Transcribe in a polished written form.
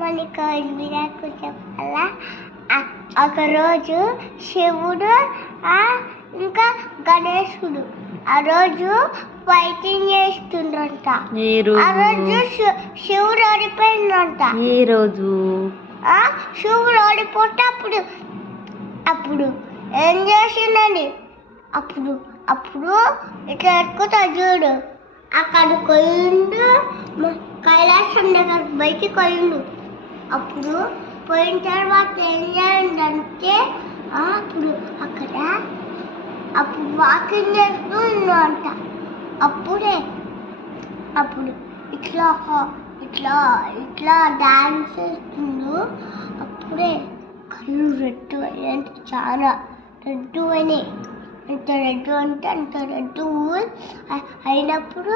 మనకు వినాయకుడు చెప్పాలా ఒకరోజు శివుడు ఇంకా గణేశుడు ఆ రోజు ఫైటింగ్ చేస్తుండ్రంట. ఆ రోజు శివుడు ఓడిపోయిందంట. ఏ రోజు శివుడు ఓడిపోతే అప్పుడు ఏం చేసిందని అప్పుడు ఇట్లా ఎక్కుతా చూడు అక్కడ కొయిండు కైలాసం దగ్గర బయటికి పోయిండు. అప్పుడు పోయిన తర్వాత ఏం చేయండి అప్పుడు వాకింగ్ చేస్తూ అంట. అప్పుడు ఇట్లా ఇట్లా డాన్స్ చేస్తుండు. అప్పుడే కళ్ళు రెడ్డు అయ్యంటే చాలా రెడ్డు అయినాయి. అంత రెడ్డు అంటే అంత రెడ్డు అయినప్పుడు